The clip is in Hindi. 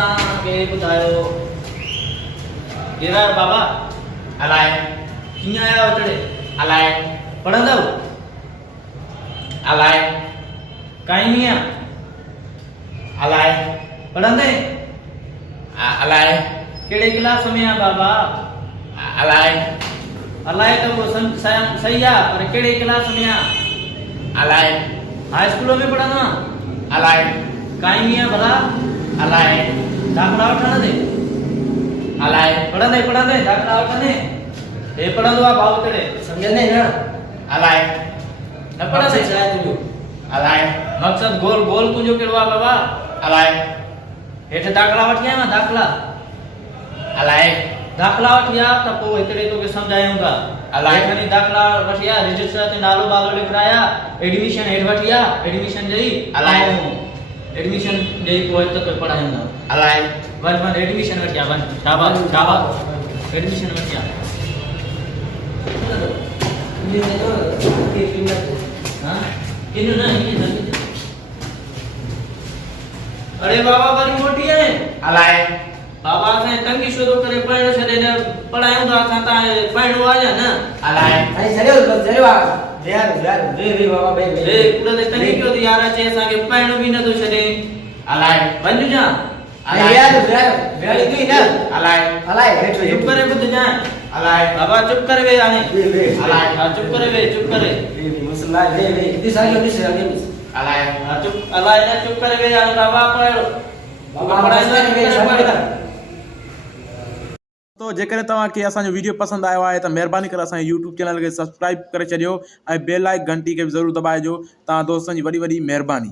तव्हांखे ॿुधायो केरु आहे बाबा? अलाए। कीअं आया आहियो चढ़े? अलाए। पढ़ंदव? अलाए। काई मीअं? अलाए। पढ़ंदे? अलाए। कहिड़े क्लास में आहे बाबा? अलाए। अलाए त उहो सही आहे, पर कहिड़े क्लास में आहे? अलाए। हाई स्कूल में पढ़ंदो आहे? अलाए। काई मीअं भला? अलाए। दाख़िला वठंदे? अलाए। पढ़ंदे दाख़िला वठंदे? हे पढ़ंदो आहे भाउ चढ़े? समझंदे न? अलाए। न पढ़ंदे? छा आहे तुंहिंजो? अलाए। मक़सद गोल तुंहिंजो कहिड़ो आहे बाबा? अलाए। हेठि दाख़िला वठी आया न? दाख़िला? अलाए। दाख़िला वठी आ त पोइ हिकिड़े तोखे सम्झायूं था। अलाए। खणी दाख़िला वठी आ, रजिस्टर ते नालो वालो लिखाया, एडमिशन हेठि वठी आ, एडमिशन ॾेई अलाए एडमिशन ॾेई पोइ त तोखे पढ़ाईंदा। अलाए। वन एडमिशन वठी आ, वन शाबाश एडमिशन वठी आ। हां किन ना ये अरे बाबा वरी मोटी है? अलाए। बाबा से तंगी शुरू करे पढ़ छडे ने पढ़ायूं था असां ता पढ़ो आ या न? अलाए। आई जरियो यार वे बाबा वे पूरा ते तंगी क्यों थी यार? अचे असां के पढ़ो भी न तो छडे। अलाए। वञ जा। यार वेड़ी की न? अलाए हेठो चुप करे बुध जा। अलाए। बाबा चुप करे वे आने। अलाए। हां चुप करे वे मुसला वे दिस अलाए। हां चुप अलाए ना चुप करे वे आने बाबा पढ़ो। बाबा पढ़ाई तो जेकर तव्हांखे असांजो वीडियो पसंद आयो आहे त महिरबानी करे असांजे यूट्यूब चैनल खे सब्सक्राइब करे छॾियो ऐं बेल आइकन घंटी खे बि ज़रूरु दॿाइजो। तव्हां दोस्तनि जी वॾी वॾी महिरबानी।